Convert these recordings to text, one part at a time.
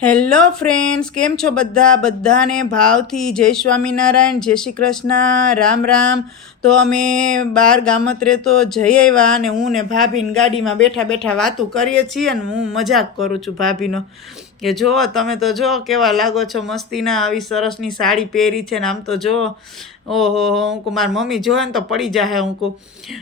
Hello friends, કેમ છો બધાને ભાવથી જય સ્વામિનારાયણ, જય શ્રી કૃષ્ણ, રામ રામ. તો અમે બાર ગામત્રે તો જઈ આવ્યા અને હું ને ભાભીને ગાડીમાં બેઠા બેઠા વાતું કરીએ છીએ અને હું મજાક કરું છું ભાભીનો કે જો તમે તો જો કેવા લાગો છો, મસ્તીના આવી સરસની સાડી પહેરી છે ને આમ તો જો ઓહો હું કહું મારી મમ્મી જોવે ને તો પડી જાય. હું કહું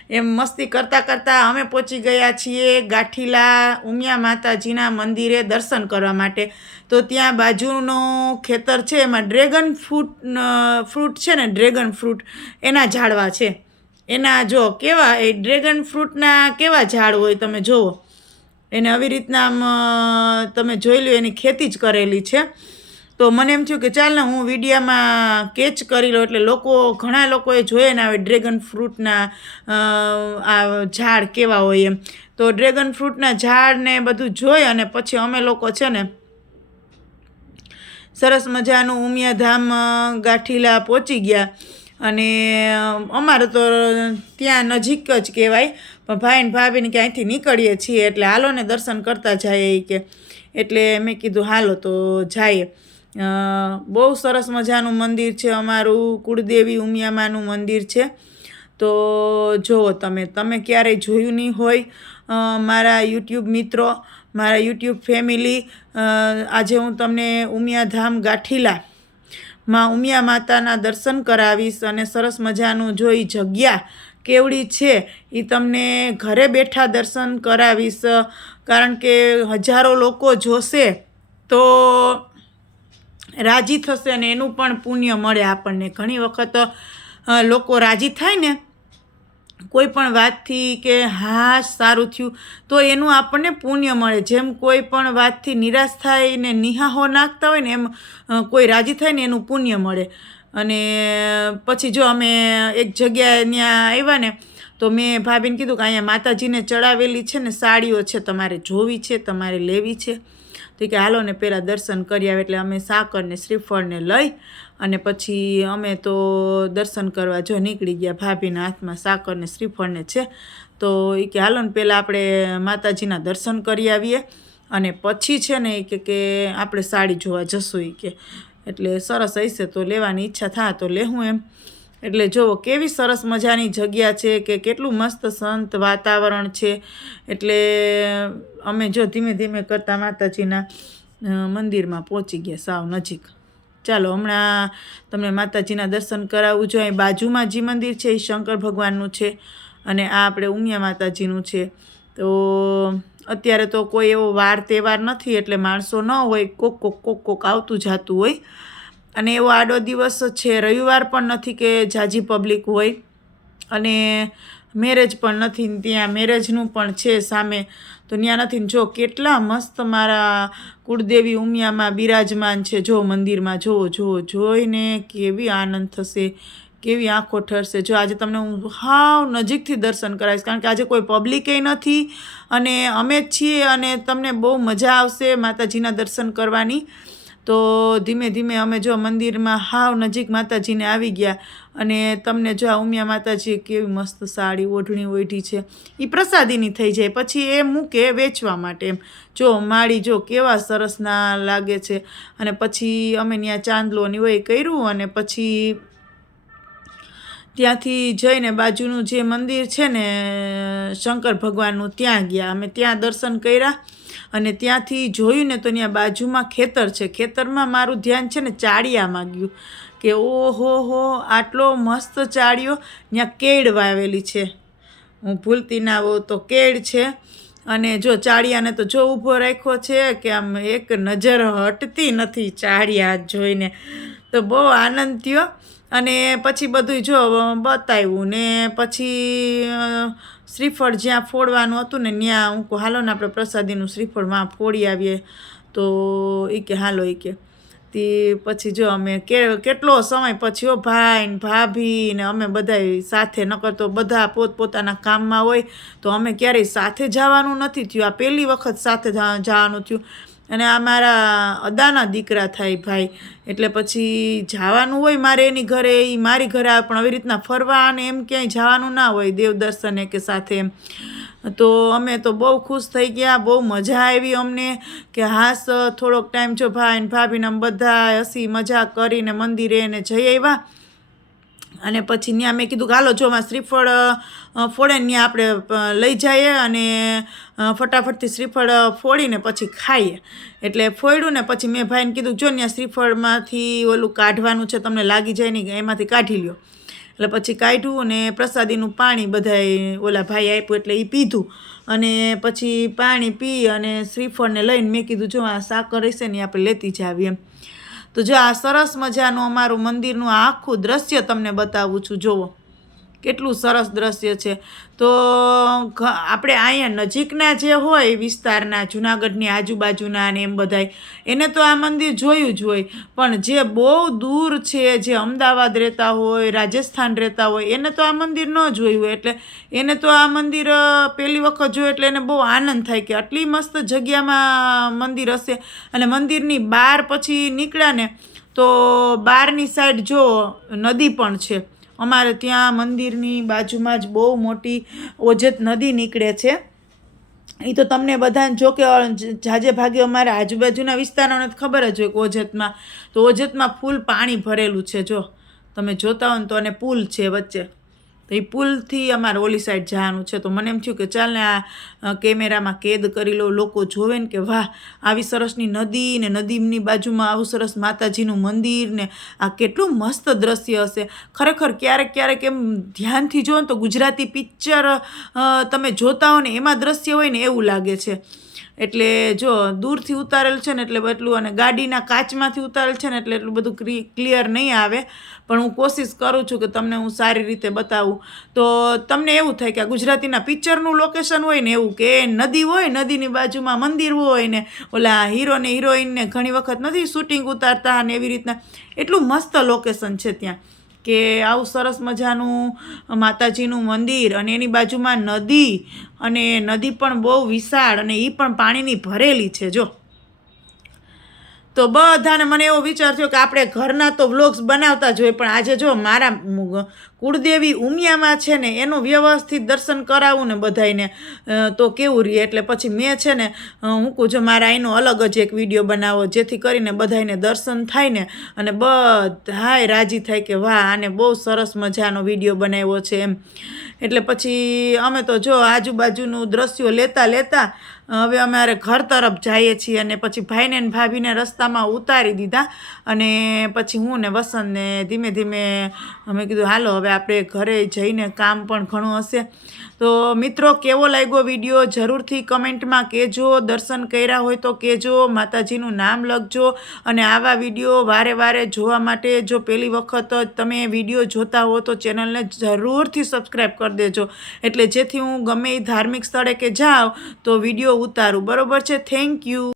એમ મસ્તી કરતાં કરતાં અમે પહોંચી ગયા છીએ ગાંઠીલા ઉમિયા માતાજીના મંદિરે દર્શન કરવા માટે. તો ત્યાં બાજુનો ખેતર છે, એમાં ડ્રેગન ફ્રૂટ છે ને, ડ્રેગન ફ્રૂટ એના ઝાડવા છે. એના જો કેવા એ ડ્રેગન ફ્રૂટના કેવા ઝાડ હોય તમે જુઓ, એને આવી રીતના આમ તમે જોઈ લો, એની ખેતી જ કરેલી છે. તો મને એમ થયું કે ચાલ ને હું વિડીયામાં કેચ કરી લો, એટલે ઘણા લોકોએ જોયે ને આવે ડ્રેગન ફ્રૂટના આ ઝાડ કેવા હોય એમ. તો ડ્રેગન ફ્રૂટના ઝાડને બધું જોઈ અને પછી અમે લોકો છે ને સરસ મજાનું ઉમિયાધામ ગાંઠીલા પહોંચી ગયા. અને અમારે તો ત્યાં નજીક જ કહેવાય, પણ ભાઈ ને ભાભીને કે અહીંથી નીકળીએ છીએ એટલે હાલો ને દર્શન કરતા જઈએ કે. એટલે મેં કીધું હાલો તો જઈએ. બહુ સરસ મજાનું મંદિર છે, અમારું કુળદેવી ઉમિયામાનું મંદિર છે. તો જુઓ તમે ક્યારેય જોયું નહીં હોય મારા યુટ્યુબ મિત્રો, મારા યુટ્યુબ ફેમિલી, આજે હું તમને ઉમિયાધામ ગાંઠીલામાં ઉમિયા માતાના દર્શન કરાવીશ અને સરસ મજાનું જો એ જગ્યા કેવડી છે એ તમને ઘરે બેઠા દર્શન કરાવીશ. કારણ કે હજારો લોકો જોશે તો રાજી થશે અને એનું પણ પુણ્ય મળે આપણને. ઘણી વખત લોકો રાજી થાય ને કોઈ પણ વાતથી કે હા સારું થયું તો એનું આપણને પુણ્ય મળે. જેમ કોઈ પણ વાતથી નિરાશ થાય ને નિહાહો નાખતા હોય ને, એમ કોઈ રાજી થાય ને એનું પુણ્ય મળે. અને પછી જો અમે એક જગ્યાએ ત્યાં આવ્યા ને તો મેં ભાભીને કીધું કે અહીંયા માતાજીને ચડાવેલી છે ને સાડીઓ છે, તમારે જોવી છે, તમારે લેવી છે. તો કે હાલો ને પહેલાં દર્શન કરી આવે. એટલે અમે સાકર ને શ્રીફળને લઈ અને પછી અમે તો દર્શન કરવા જો નીકળી ગયા. ભાભીના હાથમાં સાકર ને શ્રીફળને છે. તો એ કે હાલો ને પહેલાં આપણે માતાજીના દર્શન કરી આવીએ અને પછી છે ને એ કે આપણે સાડી જોવા જશું. એ કે એટલે સરસ હશે તો લેવાની ઈચ્છા થાય તો લેવું એમ. એટલે જુઓ કેવી સરસ મજાની જગ્યા છે, કે કેટલું મસ્ત શાંત વાતાવરણ છે. એટલે અમે જો ધીમે ધીમે કરતાં માતાજીના મંદિરમાં પહોંચી ગયા, સાવ નજીક. ચાલો હમણાં તમને માતાજીના દર્શન કરાવવું જોઈએ. બાજુમાં જે મંદિર છે એ શંકર ભગવાનનું છે અને આ આપણે ઉમિયા માતાજીનું છે. તો અત્યારે તો કોઈ એવો વાર તહેવાર નથી એટલે માણસો ન હોય, કોક આવતું જતું હોય. અને એવો આડો દિવસ છે, રવિવાર પણ નથી કે ઝાઝી પબ્લિક હોય. અને મેરેજ પણ નથી, ત્યાં મેરેજનું પણ છે સામે, તો ત્યાં નથી. જો કેટલા મસ્ત મારા કુળદેવી ઉમિયામાં બિરાજમાન છે. જો મંદિરમાં જોઈને કેવી આનંદ થશે, કેવી આંખો ઠરશે. જો આજે તમને હું હાવ નજીકથી દર્શન કરાવીશ, કારણ કે આજે કોઈ પબ્લિકે નથી અને અમે જ છીએ અને તમને બહુ મજા આવશે માતાજીના દર્શન કરવાની. તો ધીમે ધીમે અમે જો મંદિરમાં હાવ નજીક માતાજીને આવી ગયા અને તમને જો આ ઉમિયા માતાજીએ કેવી મસ્ત સાડી ઓઢણી ઓઢી છે, એ પ્રસાદીની થઈ જાય પછી એ મૂકે વેચવા માટે એમ. જો માળી જો કેવા સરસના લાગે છે. અને પછી અમે ત્યાં ચાંદલો ને એવું કર્યું અને પછી ત્યાંથી જઈને બાજુનું જે મંદિર છે ને શંકર ભગવાનનું, ત્યાં ગયા. અમે ત્યાં દર્શન કર્યા અને ત્યાંથી જોયું ને તો ત્યાં બાજુમાં ખેતર છે. ખેતરમાં મારું ધ્યાન છે ને ચાળિયામાં ગયું કે ઓહો આટલો મસ્ત ચાળિયો. ત્યાં કેળ વાવેલી છે, હું ભૂલતી ના હોઉં તો કેળ છે. અને જો ચાળિયાને તો જો ઊભો રાખ્યો છે કે આમ એક નજર હટતી નથી ચાળિયા જોઈને. તો બહુ આનંદ થયો. અને પછી બધું જો બતાવ્યું ને પછી શ્રીફળ જ્યાં ફોડવાનું હતું ને ત્યાં હું કહું હાલો ને આપણે પ્રસાદીનું શ્રીફળ વાં ફોડી આવીએ. તો એ કે હાલો. એ કે તે પછી જો અમે કેટલો સમય પછી ભાઈ ને ભાભી ને અમે બધા સાથે, નકર તો બધા પોતપોતાના કામમાં હોય તો અમે ક્યારેય સાથે જવાનું નથી થયું. આ પહેલી વખત સાથે જવાનું થયું. અને આ મારા અદાના દીકરા થાય ભાઈ, એટલે પછી જવાનું હોય મારે એની ઘરે, એ મારી ઘરે આવે, પણ આવી રીતના ફરવા અને એમ ક્યાંય જવાનું ના હોય દેવ દર્શને કે સાથે એમ. તો અમે તો બહુ ખુશ થઈ ગયા, બહુ મજા આવી અમને કે હાસ થોડોક ટાઈમ જો ભાઈ ને ભાભીને અમે બધા હસી મજાક કરીને મંદિરે ને જઈ આવ્યા. અને પછી ત્યાં મેં કીધું કે હાલો જો શ્રીફળ ફોડે ને ત્યાં આપણે લઈ જઈએ અને ફટાફટથી શ્રીફળ ફોડીને પછી ખાઈએ. એટલે ફોડ્યું ને પછી મેં ભાઈને કીધું જો ત્યાં શ્રીફળમાંથી ઓલું કાઢવાનું છે, તમને લાગી જાય નહીં, એમાંથી કાઢી લ્યો. એટલે પછી કાઢ્યું અને પ્રસાદીનું પાણી બધાય ઓલા ભાઈ આપ્યું એટલે એ પીધું. અને પછી પાણી પી અને શ્રીફળને લઈને મેં કીધું જો આ સાકર હશે ને આપણે લેતી જાવી એમ. તો જો આ સરસ મજાનું અમારું મંદિરનું આખું દ્રશ્ય તમને બતાવું છું. જુઓ કેટલું સરસ દ્રશ્ય છે. તો આપણે અહીંયા નજીકના જે હોય વિસ્તારના જુનાગઢની આજુબાજુના ને એમ બધાય એને તો આ મંદિર જોયું જ હોય, પણ જે બહુ દૂર છે, જે અમદાવાદ રહેતા હોય, રાજસ્થાન રહેતા હોય, એને તો આ મંદિર ન જોયું હોય. એટલે એને તો આ મંદિર પહેલી વખત જોયું એટલે એને બહુ આનંદ થાય કે આટલી મસ્ત જગ્યામાં મંદિર હશે. અને મંદિરની બહાર પછી નીકળ્યા ને તો બહારની સાઈડ જો નદી પણ છે. અમારે ત્યાં મંદિરની બાજુમાં જ બહુ મોટી ઓજત નદી નીકળે છે. એ તો તમને બધાને જો કે જાજે ભાગે અમારા આજુબાજુના વિસ્તારોને ખબર જ હોય કે ઓજતમાં તો ઓજતમાં ફૂલ પાણી ભરેલું છે. જો તમે જોતા હો ને તો અને પુલ છે વચ્ચે, તો એ પુલથી અમારે ઓલી સાઈડ જવાનું છે. તો મને એમ થયું કે ચાલ ને આ કેમેરામાં કેદ કરી લો, લોકો જોવે ને કે વાહ આવી સરસની નદી ને નદીની બાજુમાં આવું સરસ માતાજીનું મંદિર ને આ કેટલું મસ્ત દ્રશ્ય હશે. ખરેખર ક્યારેક એમ ધ્યાનથી જો ને તો ગુજરાતી પિક્ચર તમે જોતા હો ને એમાં દ્રશ્ય હોય ને એવું લાગે છે. એટલે જો દૂરથી ઉતારેલ છે ને એટલે એટલું, અને ગાડીના કાચમાંથી ઉતારેલ છે ને એટલે એટલું બધું ક્લિયર નહીં આવે, પણ હું કોશિશ કરું છું કે તમને હું સારી રીતે બતાવું. તો તમને એવું થાય કે આ ગુજરાતીના પિક્ચરનું લોકેશન હોય ને એવું, કે નદી હોય, નદીની બાજુમાં મંદિર હોય ને ઓલા હીરો ને હિરોઈનને ઘણી વખત નથી શૂટિંગ ઉતારતા ને એવી રીતના એટલું મસ્ત લોકેશન છે ત્યાં કે આવું સરસ મજાનું માતાજીનું મંદિર અને એની બાજુમાં નદી, અને નદી પણ બહુ વિશાળ અને એ પણ પાણીની ભરેલી છે. જો તો બધાને મને એવો વિચાર થયો કે આપણે ઘરના તો વ્લોગ્સ બનાવતા જ હોય, પણ આજે જો મારા કુળદેવી ઉમિયામાં છે ને એનું વ્યવસ્થિત દર્શન કરાવું ને બધાને તો કેવું રહે. એટલે પછી મેં છે ને હું કહું જો મારા એનો અલગ જ એક વિડીયો બનાવો જેથી કરીને બધાને દર્શન થાય ને અને બધાય રાજી થાય કે વાહ આને બહુ સરસ મજાનો વિડીયો બનાવ્યો છે એમ. એટલે પછી અમે તો જો આજુબાજુનું દ્રશ્યો લેતા હવે અમારે ઘર તરફ જઈએ છીએ. અને પછી ભાઈને ને ભાભીને રસ્તામાં ઉતારી દીધા અને પછી હું ને વસંતને ધીમે ધીમે અમે કીધું હાલો હવે આપણે ઘરે જઈને કામ પણ ઘણું હશે. તો મિત્રો કેવો લાગ્યો વિડીયો જરૂરથી કમેન્ટમાં કહેજો. દર્શન કર્યા હોય તો કહેજો, માતાજીનું નામ લખજો. અને આવા વિડીયો વારે જોવા માટે જો પહેલી વખત જ તમે વિડીયો જોતા હો તો ચેનલને જરૂરથી સબસ્ક્રાઈબ કરી દેજો, એટલે જેથી હું ગમે એ ધાર્મિક સ્થળે કે જાઉં તો વિડીયો ઉતારું. બરોબર છે? Thank you.